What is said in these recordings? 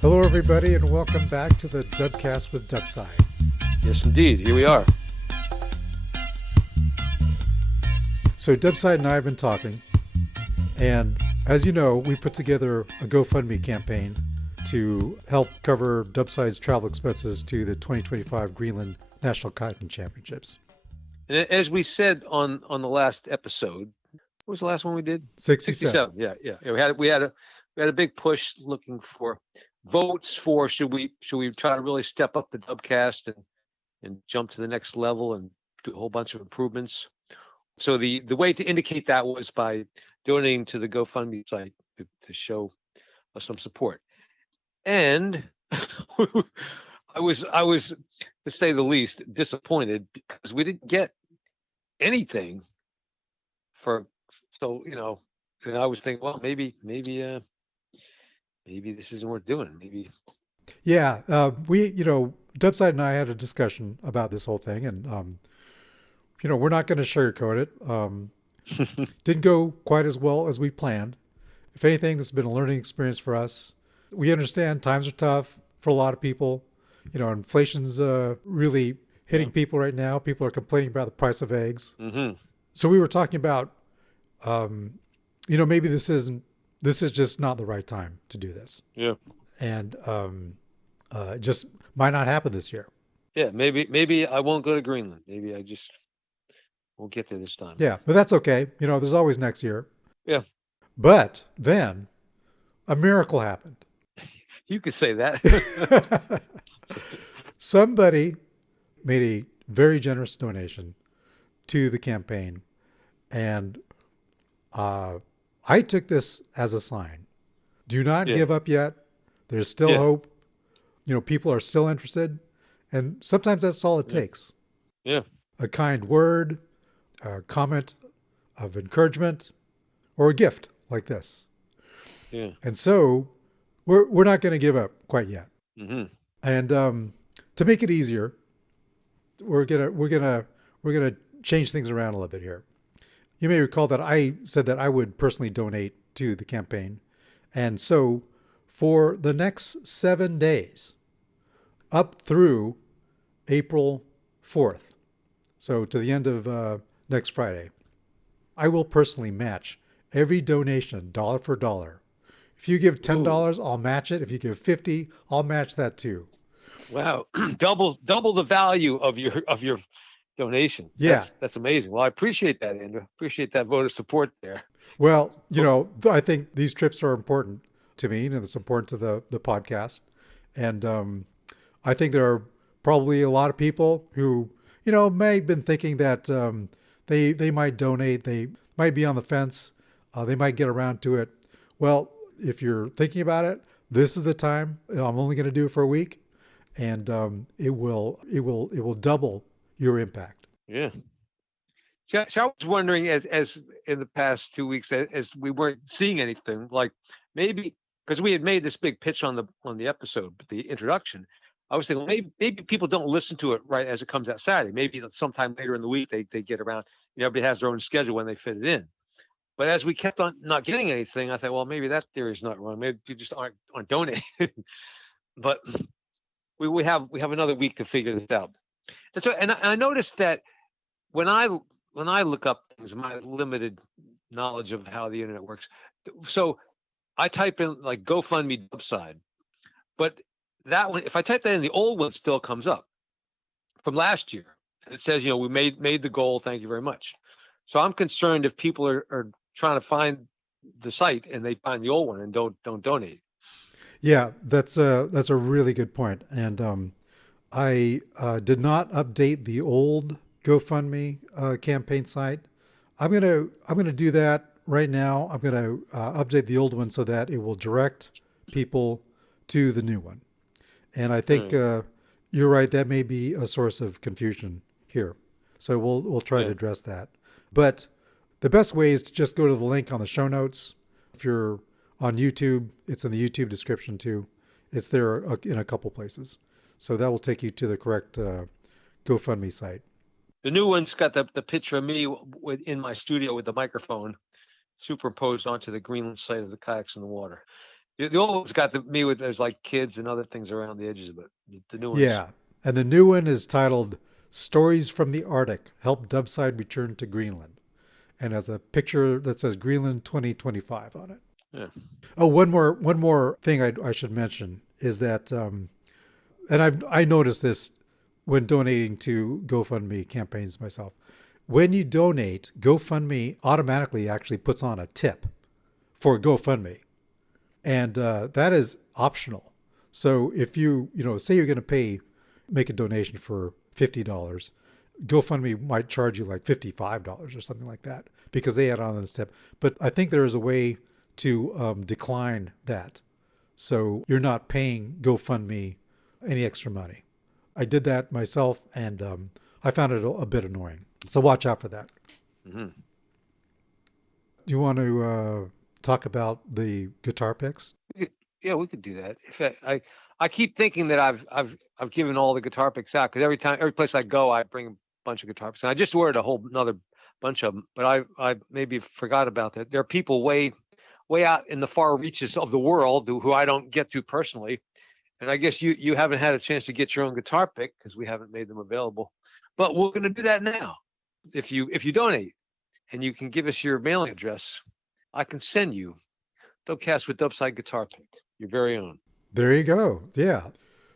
Hello, everybody, and welcome back to the Dubcast with Dubside. Yes, indeed. Here we are. So, Dubside and I have been talking, and as you know, we put together a GoFundMe campaign to help cover Dubside's travel expenses to the 2025 Greenland National Qajaq Championships. And as we said on the last episode, what was the last one we did? 67. Yeah. We had a big push looking for votes for should we try to really step up the Dubcast and jump to the next level and do a whole bunch of improvements. So the way to indicate that was by donating to the GoFundMe site to show some support. And I was to say the least disappointed because we didn't get anything for, so and I was thinking, well, maybe this isn't worth doing. Maybe. Yeah, Dubside and I had a discussion about this whole thing, and we're not going to sugarcoat it. Didn't go quite as well as we planned. If anything, this has been a learning experience for us. We understand times are tough for a lot of people. Inflation's really hitting people right now. People are complaining about the price of eggs. Mm-hmm. So we were talking about, maybe this is just not the right time to do this. Yeah. And it just might not happen this year. Yeah, maybe I won't go to Greenland. Maybe I just won't get there this time. Yeah, but that's okay. There's always next year. Yeah. But then a miracle happened. You could say that. Somebody made a very generous donation to the campaign, and I took this as a sign. Do not give up yet. There's still hope. People are still interested, and sometimes that's all it takes. Yeah. A kind word, a comment of encouragement, or a gift like this. Yeah. And so we're not going to give up quite yet. Mm-hmm. And to make it easier, we're gonna change things around a little bit here. You may recall that I said that I would personally donate to the campaign, and so for the next 7 days, up through April 4th, so to the end of next Friday, I will personally match every donation dollar for dollar. If you give $10, I'll match it. If you give $50, I'll match that too. Wow, double the value of your donation. Yeah, that's amazing. Well, I appreciate that, Andrew. Appreciate that vote of support there. Well, I think these trips are important to me, and it's important to the podcast. And I think there are probably a lot of people who, may have been thinking that they might donate, they might be on the fence, they might get around to it. Well, if you're thinking about it, this is the time. I'm only going to do it for a week, and it will double your impact. Yeah. So I was wondering, as in the past 2 weeks, as we weren't seeing anything, like maybe because we had made this big pitch on the episode, the introduction, I was thinking maybe people don't listen to it right as it comes out Saturday. Maybe sometime later in the week they get around. Everybody has their own schedule when they fit it in. But as we kept on not getting anything, I thought, well, maybe that theory is not wrong. Maybe you just aren't donating. But we have another week to figure this out. And so, and I noticed that when I look up things, my limited knowledge of how the internet works, so I type in like GoFundMe Dubside, but that one, if I type that in, the old one still comes up from last year, and it says, we made the goal. Thank you very much. So I'm concerned if people are trying to find the site and they find the old one and don't donate. Yeah, that's a really good point. And I did not update the old GoFundMe campaign site. I'm gonna do that right now. I'm gonna update the old one so that it will direct people to the new one. And I think you're right. That may be a source of confusion here. So we'll try to address that. But the best way is to just go to the link on the show notes. If you're on YouTube, it's in the YouTube description too. It's there in a couple places. So that will take you to the correct GoFundMe site. The new one's got the picture of me in my studio with the microphone superimposed onto the Greenland site of the Kayaks in the water. The old one's got me with there's like kids and other things around the edges of it. The new ones. Yeah. And the new one is titled Stories from the Arctic Help Dubside Return to Greenland. And has a picture that says Greenland 2025 on it. Yeah. Oh, one more thing I should mention is that, and I noticed this when donating to GoFundMe campaigns myself. When you donate, GoFundMe automatically actually puts on a tip for GoFundMe, and that is optional. So if you say you're going to make a donation for $50, GoFundMe might charge you like $55 or something like that because they add on this tip. But I think there is a way to decline that, so you're not paying GoFundMe any extra money. I did that myself, and I found it a bit annoying. So watch out for that. Mm-hmm. Do you want to talk about the guitar picks? Yeah, we could do that. In fact, I keep thinking that I've given all the guitar picks out because every place I go, I bring a bunch of guitar picks, and I just ordered another bunch of them. But I maybe forgot about that. There are people way out in the far reaches of the world who I don't get to personally, and I guess you haven't had a chance to get your own guitar pick because we haven't made them available. But we're going to do that now. If you donate and you can give us your mailing address, I can send you Dubcast with Dubside guitar pick, your very own. There you go. Yeah.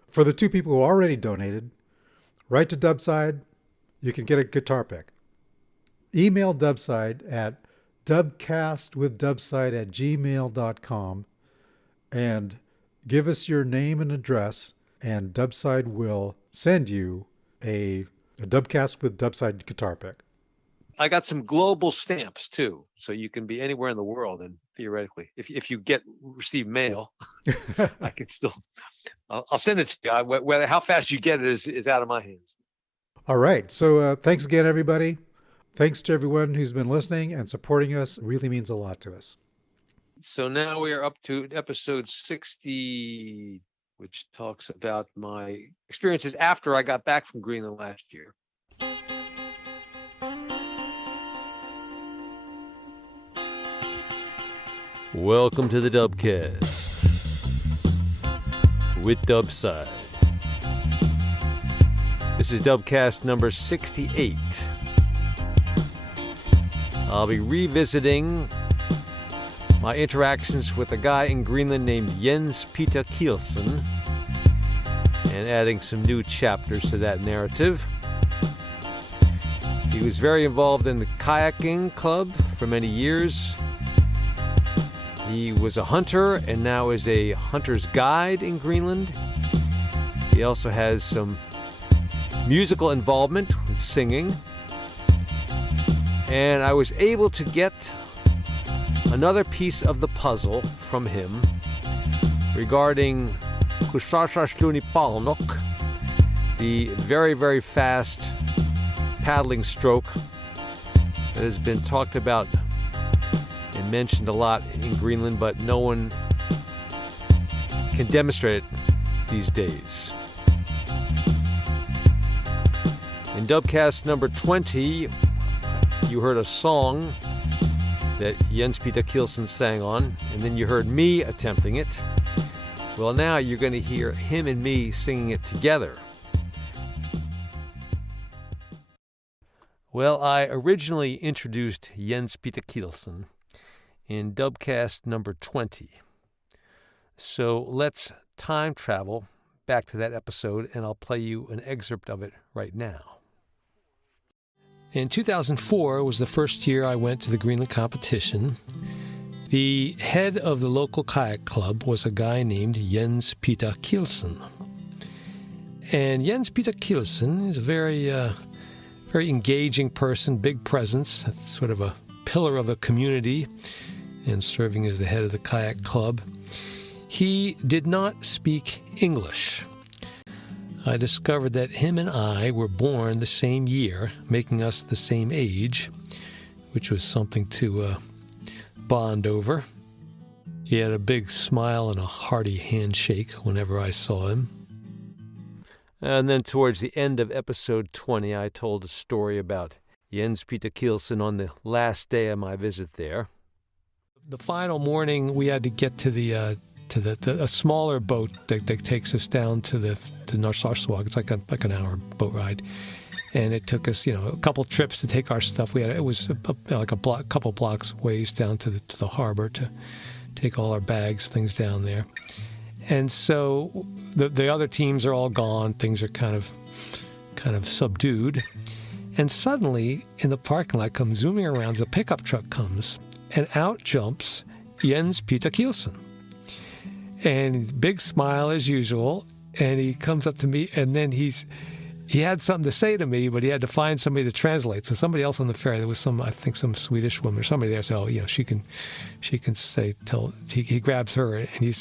For the two people who already donated, write to Dubside. You can get a guitar pick. Email Dubside at dubcastwithdubside@gmail.com and give us your name and address, and Dubside will send you a Dubcast with Dubside guitar pick. I got some global stamps too, so you can be anywhere in the world. And theoretically, if you receive mail, I can still. I'll send it to you. Whether how fast you get it is out of my hands. All right. So thanks again, everybody. Thanks to everyone who's been listening and supporting us. It really means a lot to us. So now we are up to episode 60, which talks about my experiences after I got back from Greenland last year. Welcome to the Dubcast with Dubside. This is Dubcast number 68. I'll be revisiting my interactions with a guy in Greenland named Jens Peter Kielsen and adding some new chapters to that narrative. He was very involved in the kayaking club for many years. He was a hunter and now is a hunter's guide in Greenland. He also has some musical involvement with singing. And I was able to get another piece of the puzzle from him regarding kussarsarluni paarneq, the very, very fast paddling stroke that has been talked about and mentioned a lot in Greenland, but no one can demonstrate it these days. In Dubcast number 20, you heard a song that Jens Peter Kielsen sang on, and then you heard me attempting it. Well, now you're going to hear him and me singing it together. Well, I originally introduced Jens Peter Kielsen in Dubcast number 20. So let's time travel back to that episode, and I'll play you an excerpt of it right now. In 2004 was the first year I went to the Greenland competition. The head of the local kayak club was a guy named Jens Peter Kielsen. And Jens Peter Kielsen is a very engaging person, big presence, sort of a pillar of the community, and serving as the head of the kayak club. He did not speak English. I discovered that him and I were born the same year, making us the same age, which was something to bond over. He had a big smile and a hearty handshake whenever I saw him. And then towards the end of episode 20, I told a story about Jens Peter Kielsen on the last day of my visit there. The final morning, we had to get to the a smaller boat that takes us down to Narsarsuaq. It's like an hour boat ride. And it took us, a couple trips to take our stuff. It was like a couple blocks ways down to the harbor to take all our bags, things down there. And so the other teams are all gone. Things are kind of subdued. And suddenly, in the parking lot, comes zooming around, a pickup truck comes, and out jumps Jens Peter Kielsen. And big smile as usual, and he comes up to me, and then he had something to say to me, but he had to find somebody to translate. So somebody else on the ferry, there was some Swedish woman or somebody there. So she can say, he grabs her and he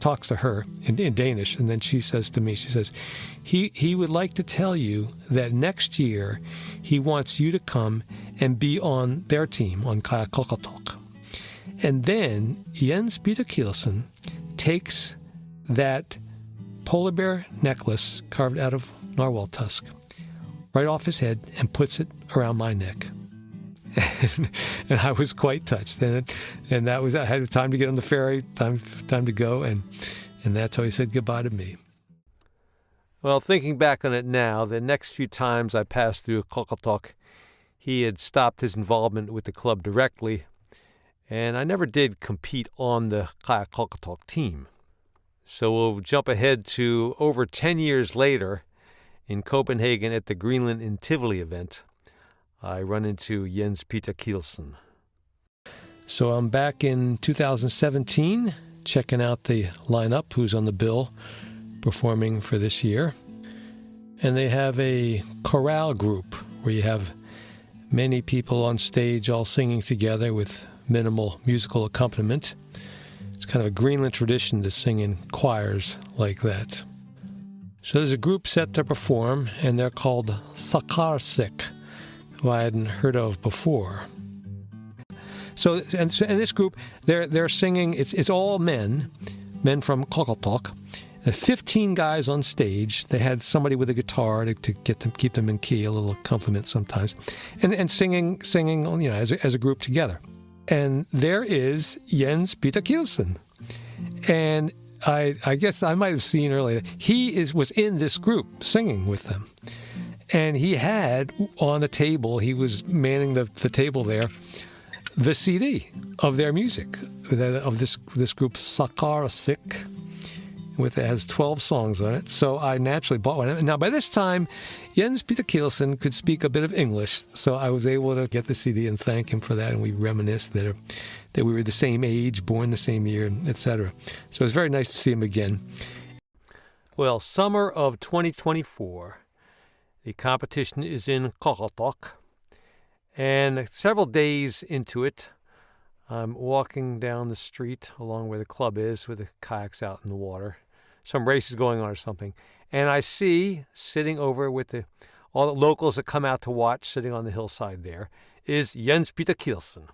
talks to her in Danish, and then she says to me, he would like to tell you that next year he wants you to come and be on their team on Qajaq Qaqortoq. And then Jens Peter Kielsen takes that polar bear necklace carved out of narwhal tusk right off his head and puts it around my neck. And I was quite touched. And that was, I had time to get on the ferry, time to go, and that's how he said goodbye to me. Well, thinking back on it now, the next few times I passed through Qaqortoq, he had stopped his involvement with the club directly, and I never did compete on the Qajaq Qaqortoq team. So we'll jump ahead to over 10 years later in Copenhagen at the Greenland in Tivoli event. I run into Jens Peter Kielsen. So I'm back in 2017, checking out the lineup, who's on the bill performing for this year. And they have a choral group where you have many people on stage all singing together with minimal musical accompaniment. It's kind of a Greenland tradition to sing in choirs like that. So there's a group set to perform, and they're called Kussarsarluni, who I hadn't heard of before. So this group, they're singing. It's all men from Qaqortoq. 15 guys on stage. They had somebody with a guitar to keep them in key, a little accompaniment sometimes, and singing, as a group together. And there is Jens Peter Kielsen, and I guess I might have seen earlier, was in this group singing with them. And he had on the table, he was manning the table there, the CD of their music, of this group Kussarsarluni, it has 12 songs on it. So I naturally bought one. Now by this time, Jens Peter Kielsen could speak a bit of English, so I was able to get the CD and thank him for that, and we reminisced that we were the same age, born the same year, etc. So it was very nice to see him again. Well, summer of 2024, the competition is in Qaqortoq, and several days into it, I'm walking down the street along where the club is with the kayaks out in the water. Some race is going on or something. And I see, sitting over with all the locals that come out to watch, sitting on the hillside there, is Jens Peter Kielsen.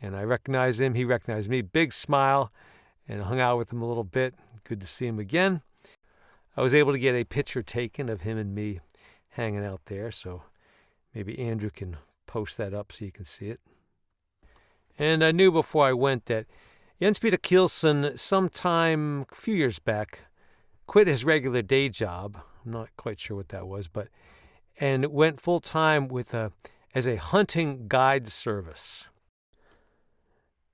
And I recognize him, he recognized me, big smile, and hung out with him a little bit. Good to see him again. I was able to get a picture taken of him and me hanging out there, so maybe Andrew can post that up so you can see it. And I knew before I went that Jens Peter Kielsen, sometime a few years back, quit his regular day job. I'm not quite sure what that was, and went full time as a hunting guide service.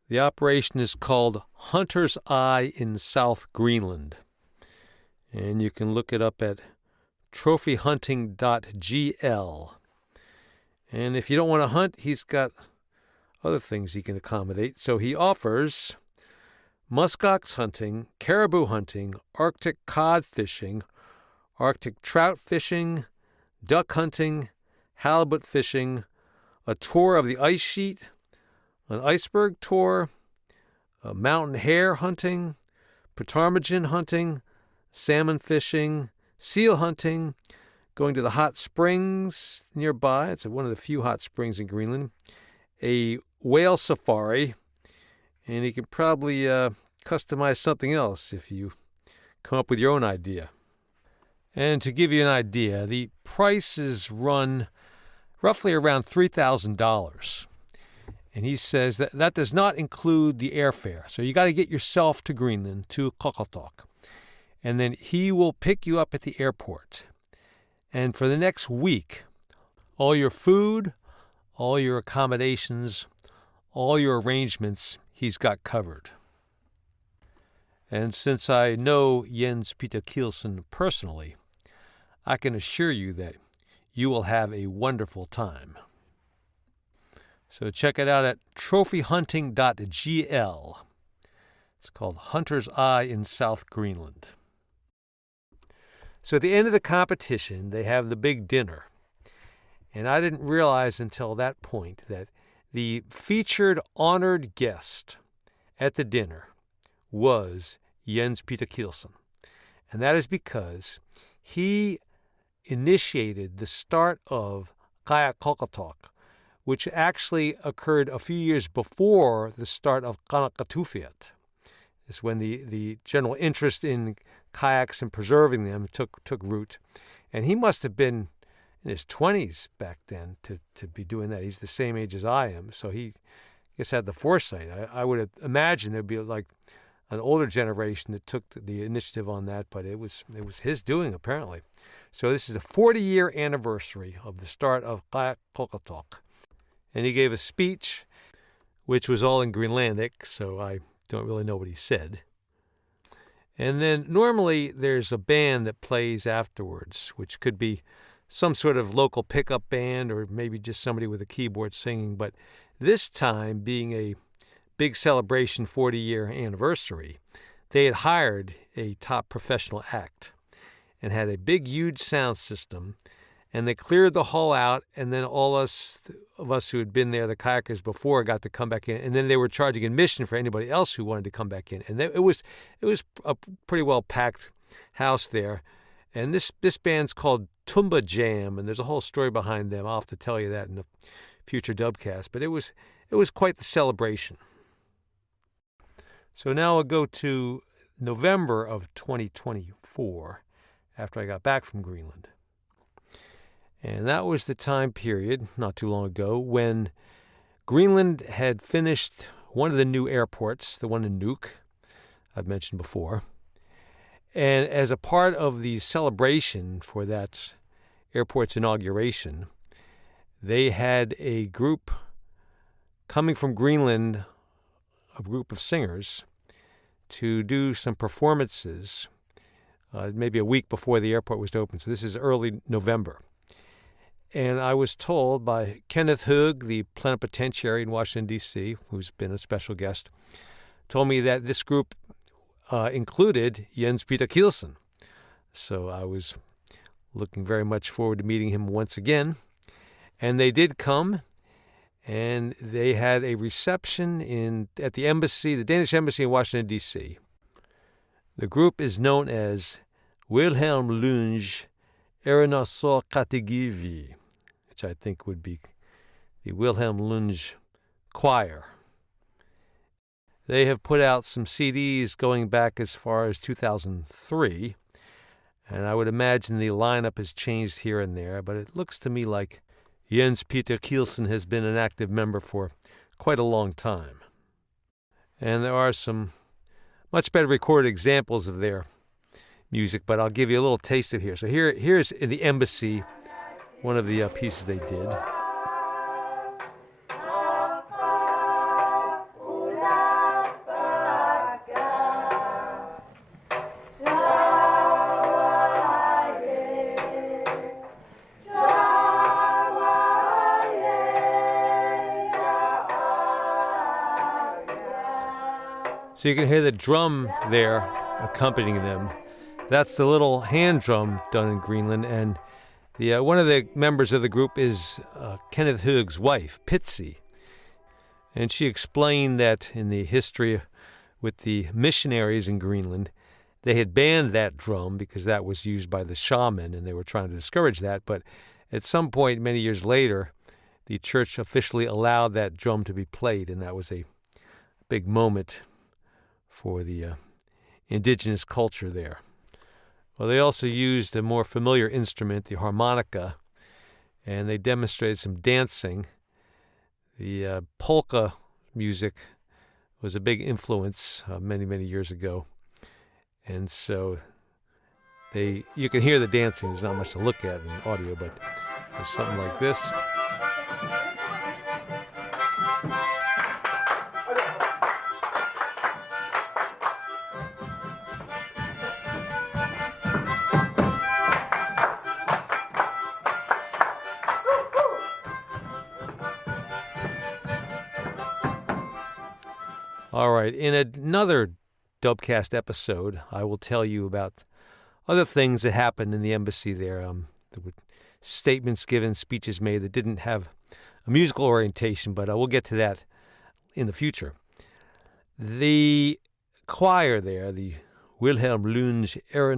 The operation is called Hunter's Eye in South Greenland, and you can look it up at trophyhunting.gl. And if you don't want to hunt, he's got other things he can accommodate. So he offers muskox hunting, caribou hunting, Arctic cod fishing, Arctic trout fishing, duck hunting, halibut fishing, a tour of the ice sheet, an iceberg tour, mountain hare hunting, ptarmigan hunting, salmon fishing, seal hunting, going to the hot springs nearby. It's one of the few hot springs in Greenland. A whale safari, and you can probably customize something else if you come up with your own idea. And to give you an idea, the prices run roughly around $3,000. And he says that that does not include the airfare. So you got to get yourself to Greenland, to Qaqortoq. And then he will pick you up at the airport. And for the next week, all your food, all your accommodations, all your arrangements, he's got covered. And since I know Jens Peter Kielsen personally, I can assure you that you will have a wonderful time. So check it out at trophyhunting.gl. It's called Hunter's Eye in South Greenland. So at the end of the competition, they have the big dinner. And I didn't realize until that point that the featured honored guest at the dinner was Jens Peter Kielsen. And that is because he initiated the start of Qajaq Qaqortoq, which actually occurred a few years before the start of Qajaq. It's when the general interest in kayaks and preserving them took root. And he must have been in his 20s back then to be doing that. He's the same age as I am, so he, I guess, had the foresight. I would have imagined there'd be like an older generation that took the initiative on that, but it was his doing, apparently. So this is the 40-year anniversary of the start of Qajaq Qaqortoq. And he gave a speech, which was all in Greenlandic, so I don't really know what he said. And then normally there's a band that plays afterwards, which could be some sort of local pickup band or maybe just somebody with a keyboard singing. But this time, being a big celebration 40-year anniversary, they had hired a top professional act and had a big, huge sound system. And they cleared the hall out, and then all of us who had been there, the kayakers before, got to come back in. And then they were charging admission for anybody else who wanted to come back in. And it was a pretty well-packed house there. And this band's called Tumba Jam, and there's a whole story behind them. I'll have to tell you that in a future Dubcast. But it was quite the celebration. So now I'll go to November of 2024, after I got back from Greenland. And that was the time period, not too long ago, when Greenland had finished one of the new airports, the one in Nuuk, I've mentioned before. And as a part of the celebration for that airport's inauguration, they had a group coming from Greenland, a group of singers, to do some performances, maybe a week before the airport was to open. So this is early November. And I was told by Kenneth Hug, the plenipotentiary in Washington, D.C., who's been a special guest, told me that this group included Jens Peter Kielsen. So I was looking very much forward to meeting him once again. And they did come, and they had a reception at the embassy, the Danish embassy in Washington, D.C. The group is known as Vilhelm Lynge Choir, which I think would be the Vilhelm Lynge Choir. They have put out some CDs going back as far as 2003, and I would imagine the lineup has changed here and there, but it looks to me like Jens Peter Kielsen has been an active member for quite a long time. And there are some much better recorded examples of their music, but I'll give you a little taste of here. So here's in the embassy, one of the pieces they did. So you can hear the drum there accompanying them. That's the little hand drum done in Greenland, and the one of the members of the group is Kenneth Hug's wife, Pitsy. And she explained that in the history with the missionaries in Greenland, they had banned that drum because that was used by the shaman, and they were trying to discourage that. But at some point, many years later, the church officially allowed that drum to be played, and that was a big moment for the indigenous culture there. Well, they also used a more familiar instrument, the harmonica, and they demonstrated some dancing. The polka music was a big influence many, many years ago. And so you can hear the dancing. There's not much to look at in audio, but there's something like this. All right, in another Dubcast episode, I will tell you about other things that happened in the embassy there. There were statements given, speeches made that didn't have a musical orientation, but we'll get to that in the future. The choir there, the Vilhelm Lynge Choir,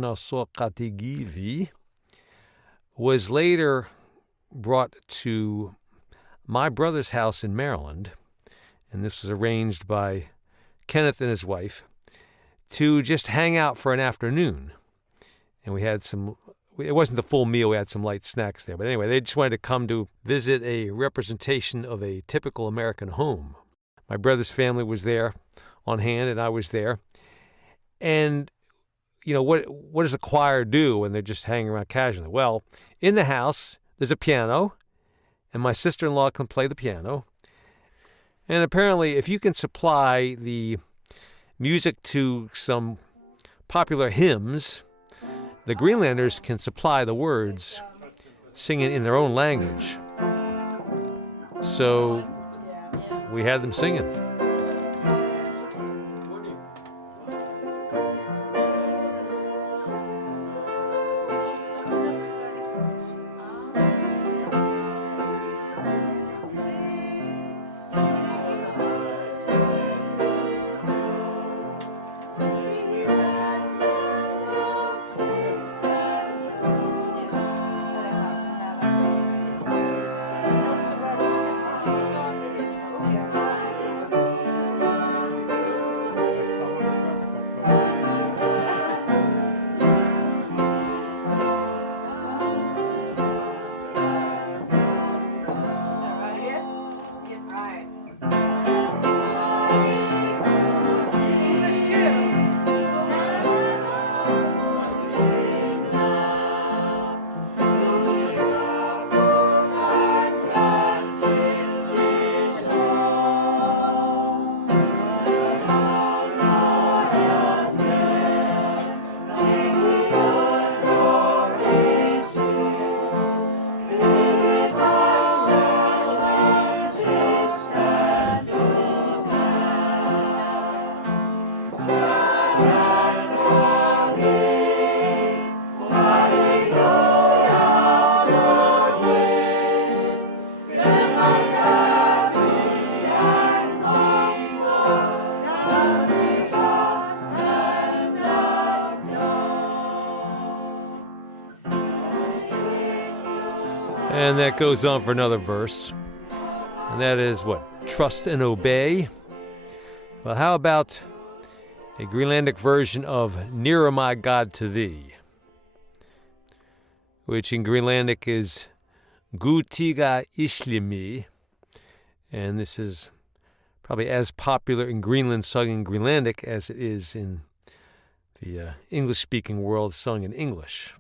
was later brought to my brother's house in Maryland, and this was arranged by Kenneth and his wife to just hang out for an afternoon. And we had it wasn't the full meal, we had some light snacks there. But anyway, they just wanted to come to visit a representation of a typical American home. My brother's family was there on hand, and I was there. And, what does a choir do when they're just hanging around casually? Well, in the house, there's a piano, and my sister-in-law can play the piano. And apparently, if you can supply the music to some popular hymns, the Greenlanders can supply the words, singing in their own language. So we had them singing. And that goes on for another verse. And that is what? Trust and obey. Well, how about a Greenlandic version of Nearer My God to Thee, which in Greenlandic is Gutiga Ishlimi. And this is probably as popular in Greenland sung in Greenlandic as it is in the English-speaking world sung in English.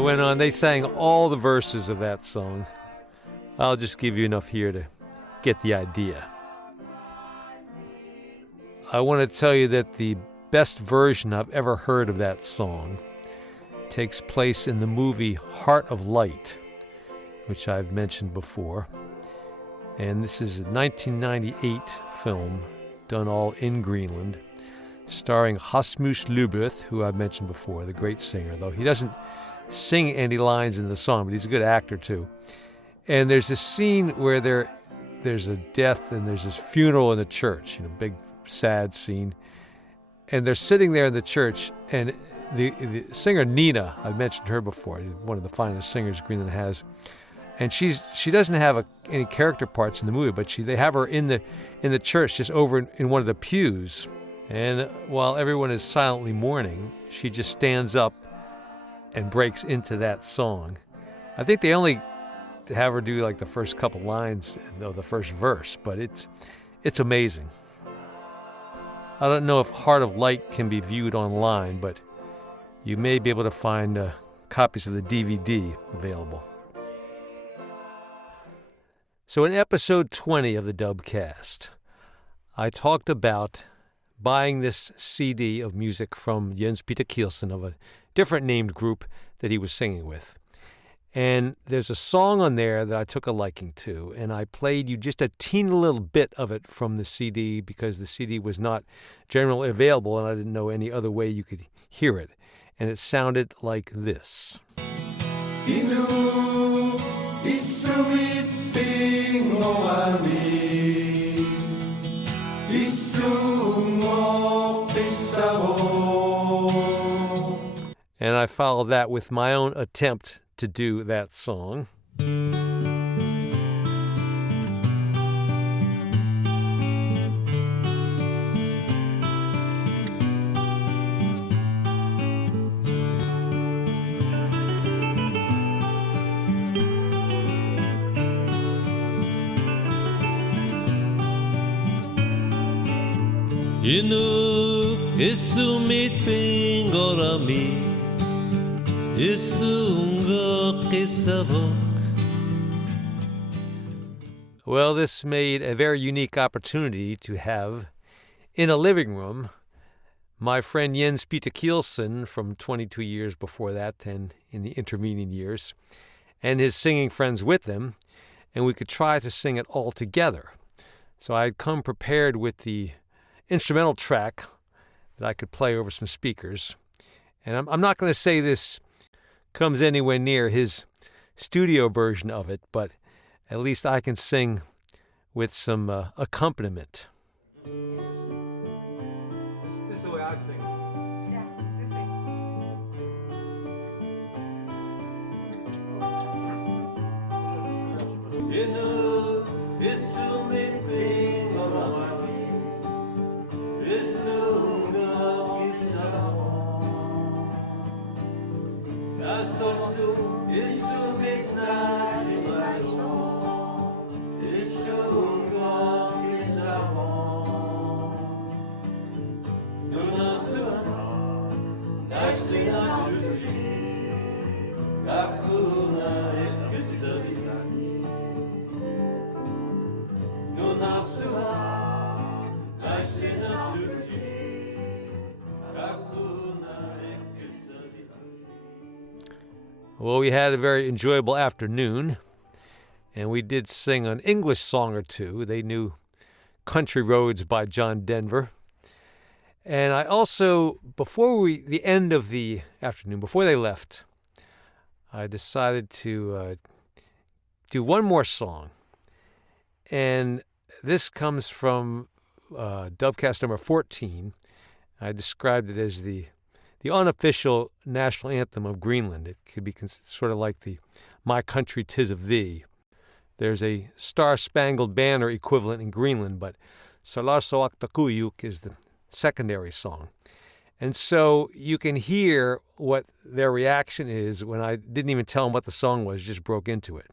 It went on. They sang all the verses of that song. I'll just give you enough here to get the idea. I want to tell you that the best version I've ever heard of that song takes place in the movie Heart of Light, which I've mentioned before. And this is a 1998 film done all in Greenland, starring Rasmus Lubeth, who I've mentioned before, the great singer, though he doesn't sing any lines in the song, but he's a good actor too. And there's this scene where there's a death and there's this funeral in the church, big sad scene. And they're sitting there in the church, and the singer Nina, I've mentioned her before, one of the finest singers Greenland has. And she doesn't have any character parts in the movie, but they have her in the church, just over in one of the pews. And while everyone is silently mourning, she just stands up and breaks into that song. I think they only have her do like the first couple lines of the first verse, but it's amazing. I don't know if Heart of Light can be viewed online, but you may be able to find copies of the DVD available. So in episode 20 of the Dubcast, I talked about buying this CD of music from Jens Peter Kielsen of a different named group that he was singing with. And there's a song on there that I took a liking to, and I played you just a teeny little bit of it from the CD because the CD was not generally available and I didn't know any other way you could hear it. And it sounded like this. And I followed that with my own attempt to do that song. Inu isumit pingorami isunga qissavok. Well, this made a very unique opportunity to have in a living room my friend Jens Peter Kielsen from 22 years before that and in the intervening years, and his singing friends with them, and we could try to sing it all together. So I had come prepared with the instrumental track that I could play over some speakers. And I'm not going to say this comes anywhere near his studio version of it, but at least I can sing with some accompaniment. This is the way I sing. Yeah, you sing. Well, we had a very enjoyable afternoon, and we did sing an English song or two. They knew Country Roads by John Denver. And I also, the end of the afternoon, before they left, I decided to do one more song. And this comes from Dubcast number 14. I described it as the unofficial national anthem of Greenland. It could be sort of like the My Country 'Tis of Thee. There's a Star-Spangled Banner equivalent in Greenland, but Kussarsarluni is the secondary song. And so you can hear what their reaction is when I didn't even tell them what the song was, just broke into it.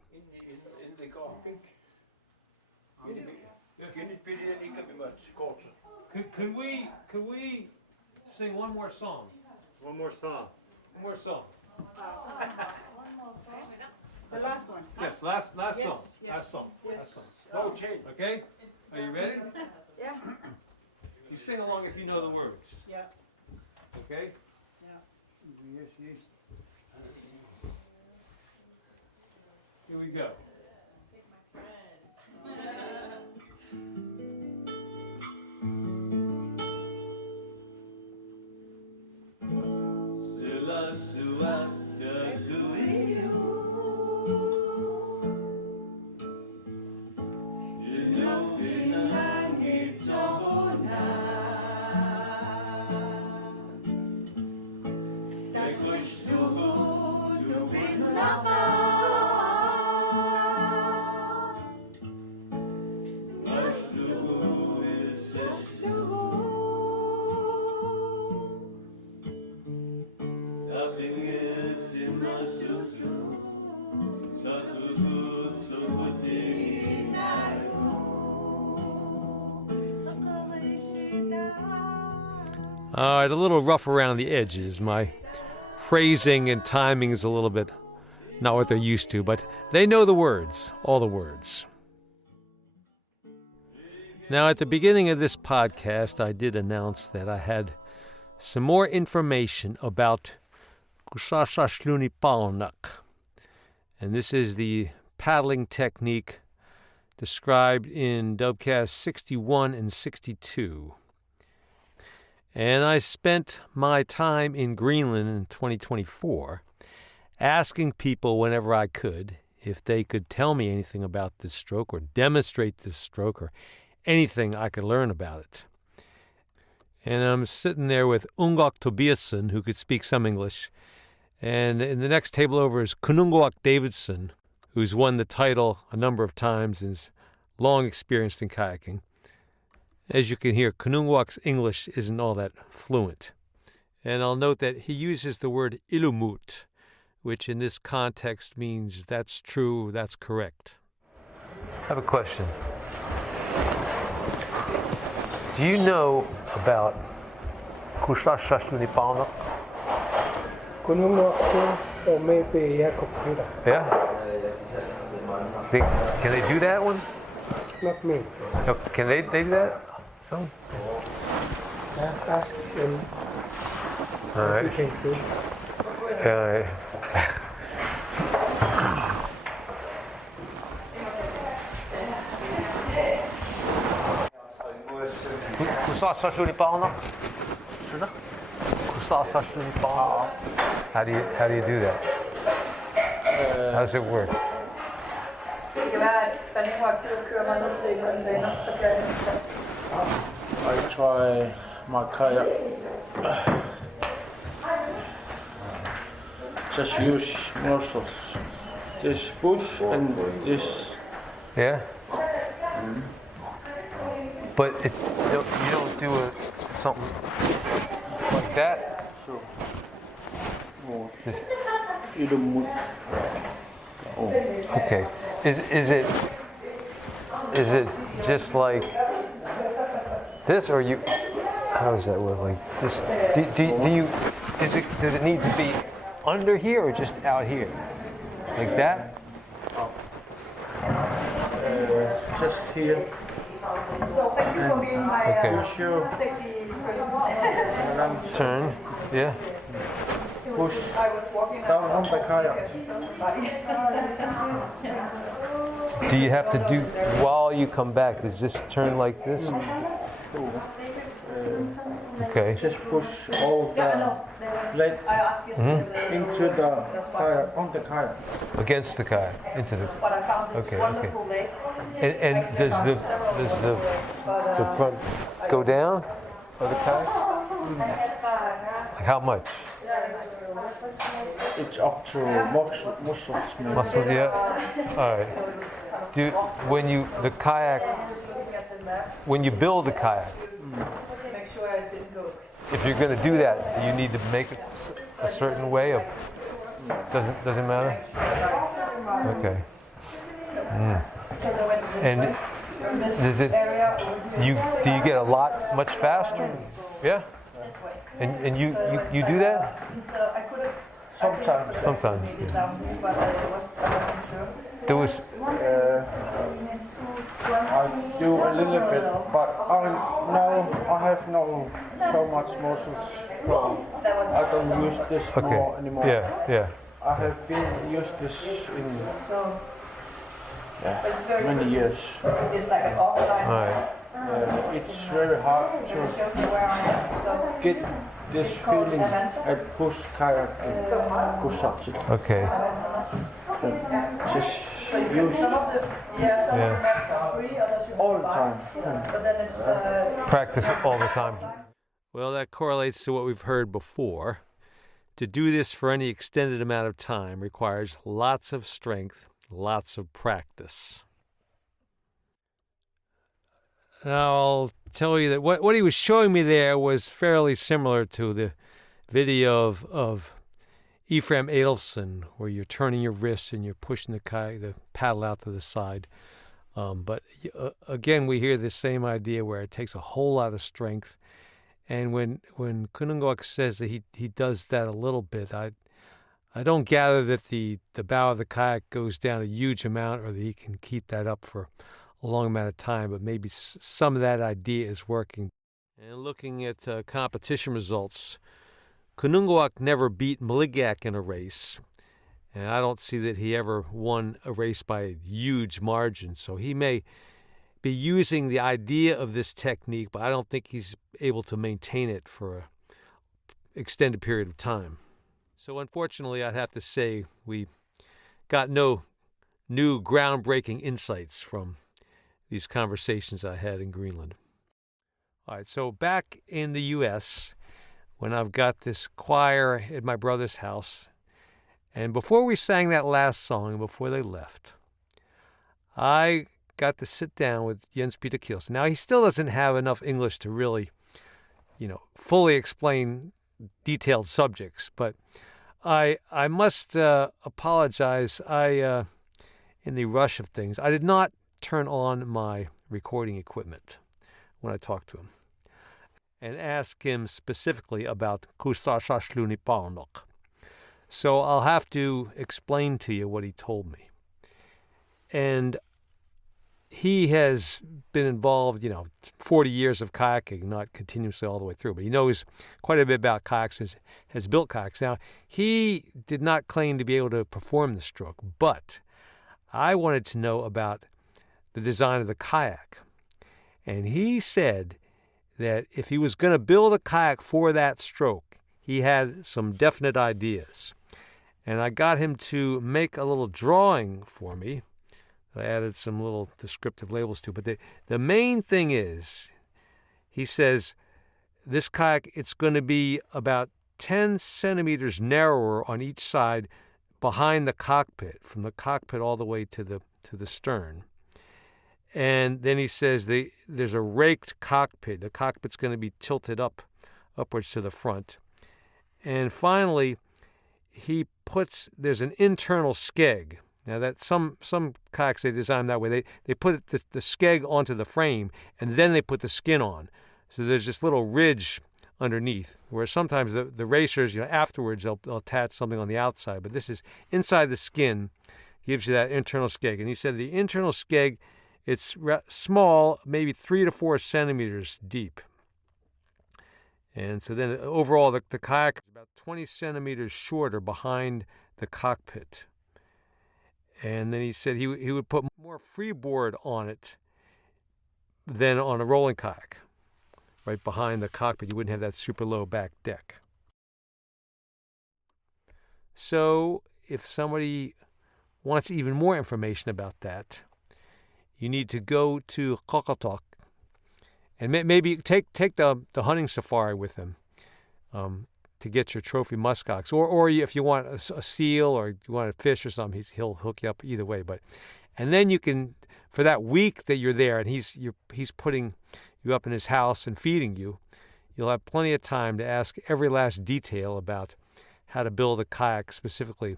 Could we sing one more song? One more song. One more song. The last one. Yes, last Yes, song. yes, Last song. yes. Last song. Okay? Are you ready? Yeah. You sing along if you know the words. Yeah. Okay? Here we go. All right, a little rough around the edges. My phrasing and timing is a little bit not what they're used to, but they know the words, all the words. Now, at the beginning of this podcast, I did announce that I had some more information about kussarsarluni paarneq. And this is the paddling technique described in Dubcast 61 and 62. And I spent my time in Greenland in 2024 asking people whenever I could if they could tell me anything about this stroke or demonstrate this stroke or anything I could learn about it. And I'm sitting there with Qajaq Tobiasen, who could speak some English. And in the next table over is Qajaq Davidson, who's won the title a number of times and is long experienced in kayaking. As you can hear, Qajaq's English isn't all that fluent. And I'll note that he uses the word ilumut, which in this context means that's true, that's correct. I have a question. Do you know about kussarsarluni paarneq? Or maybe Jakob. Yeah? Can they do that one? Not me. No, can they do that? Some? Ask them All what right. you can do. All right. Kussarsarluni paarneq? Kussarsarluni paarneq? How do you do that? How does it work? Det kan være, at der lige var kører man ned til en container, så bliver det fast. I try my kayak. Just use muscles. This push and this. Yeah? But you don't do something like that? So. Oh, Just- you don't move. Oh. Okay. Is it just like this, or you? How does that work? Like this? Do you? Does it need to be under here or just out here? Like that? Just here. Okay. Push your Turn. Yeah. push down on the kayak. Do you have to do while you come back? Does this turn like this? Okay. Just push all the leg into the kayak, on the kayak. Against the kayak, into the. Okay. And does the front go down of the kayak? Like how much? It's up to muscles. Muscle, yeah. All right. When you build the kayak, if you're going to do that, do you need to make it a certain way? Or doesn't matter. Okay. And do you get a lot much faster? Yeah. And you do that? Sometimes. Sometimes. Yeah. There was. I do a little bit, but I have no so much muscles, so I don't use this more anymore. Yeah. I have been used this in many years. Right. It's very hard to get this feeling at push kayak and kussarsarluni. Okay. Just use all the time. Practice all the time. Well, that correlates to what we've heard before. To do this for any extended amount of time requires lots of strength, lots of practice. Now, I'll tell you that what he was showing me there was fairly similar to the video of Ephraim Adelson, where you're turning your wrists and you're pushing the paddle out to the side. But again, we hear the same idea where it takes a whole lot of strength. And when Qaqortoq says that he does that a little bit, I don't gather that the bow of the kayak goes down a huge amount or that he can keep that up for a long amount of time, but maybe some of that idea is working. And looking at competition results, Qaqortoq never beat Mligak in a race, and I don't see that he ever won a race by a huge margin. So he may be using the idea of this technique, but I don't think he's able to maintain it for an extended period of time. So unfortunately, I'd have to say we got no new groundbreaking insights from these conversations I had in Greenland. All right, so back in the U.S., when I've got this choir at my brother's house, and before we sang that last song and before they left, I got to sit down with Jens Peter Kielsen. Now, he still doesn't have enough English to really, fully explain detailed subjects, but I must apologize. In the rush of things, I did not turn on my recording equipment when I talked to him and ask him specifically about kussarsarluni paarneq. So I'll have to explain to you what he told me. And he has been involved, 40 years of kayaking, not continuously all the way through, but he knows quite a bit about kayaks, has built kayaks. Now, he did not claim to be able to perform the stroke, but I wanted to know about the design of the kayak. And he said that if he was going to build a kayak for that stroke, he had some definite ideas. And I got him to make a little drawing for me. I added some little descriptive labels to. But the main thing is, he says, this kayak, it's going to be about 10 centimeters narrower on each side behind the cockpit, from the cockpit all the way to the stern. And then he says there's a raked cockpit. The cockpit's going to be tilted upwards to the front. And finally, there's an internal skeg. Now, that some kayaks, they design that way. They put the skeg onto the frame, and then they put the skin on. So there's this little ridge underneath, where sometimes the racers, afterwards, they'll attach something on the outside. But this is inside the skin, gives you that internal skeg. And he said the internal skeg, it's small, maybe 3 to 4 centimeters deep. And so then overall, the kayak is about 20 centimeters shorter behind the cockpit. And then he said he would put more freeboard on it than on a rolling kayak. Right behind the cockpit, you wouldn't have that super low back deck. So if somebody wants even more information about that, you need to go to Qaqortoq and maybe take the hunting safari with him to get your trophy muskox. Or if you want a seal or you want a fish or something, he'll hook you up either way. And then you can, for that week that you're there and he's putting you up in his house and feeding you, you'll have plenty of time to ask every last detail about how to build a kayak specifically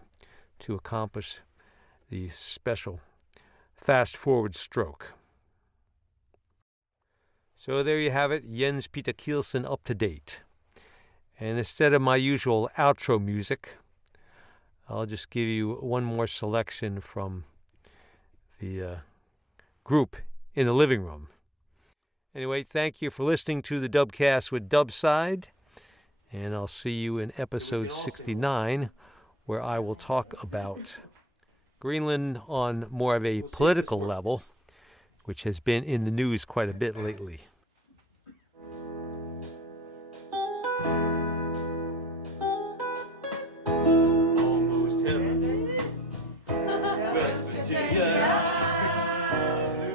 to accomplish the special fast-forward stroke. So there you have it, Jens Peter Kielsen up to date. And instead of my usual outro music, I'll just give you one more selection from the group in the living room. Anyway, thank you for listening to the Dubcast with Dubside, and I'll see you in episode 69, where I will talk about Greenland on more of a political level, which has been in the news quite a bit lately. Almost heaven, West Virginia,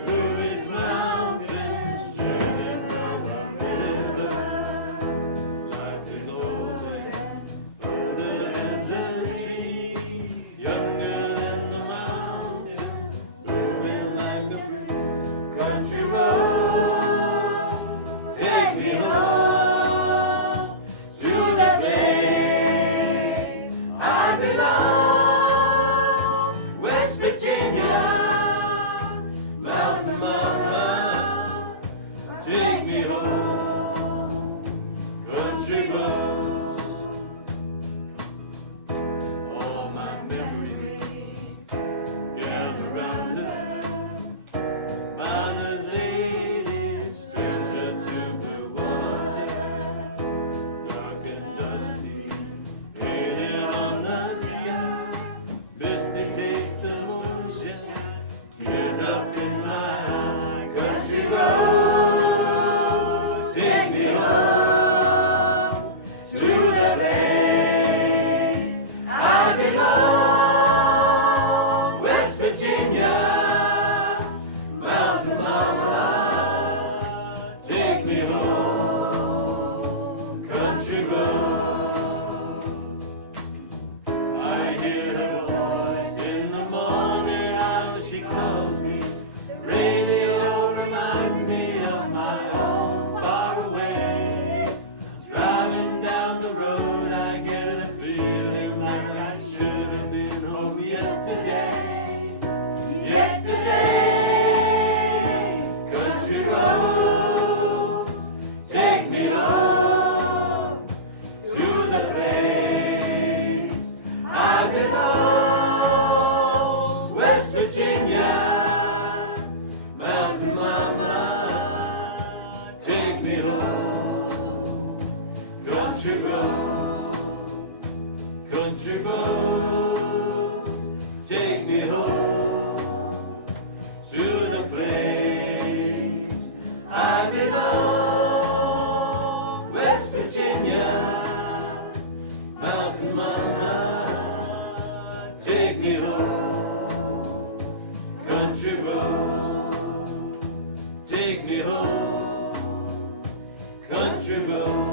Blue Ridge Mountains, turning from a river. Life is older, older than the trees, younger than the mountains, moving like a breeze. Country road, take me home to the place I belong. West Virginia, mountain mama, take me home. Country roads, all my memories gather round her. Mother's lady, stranger to the water, dark and dusty, painted on the sky. Misty takes the moonshine, tears up in my eyes. Country roads, take me home to the place I belong. West Virginia, mountain mama, take me home. Country roads, I hear her voice in the morning how she calls me. The radio reminds me of my home far away. Driving down the road, I get a feeling like I should have been home yesterday. Yesterday, country roads, take me home to the place I belong. West Virginia, mountain mama, take me home. Country roads, country roads, take me home to the place I belong. West Virginia, mountain mama, take me home. Country roads, take me home. Country roads.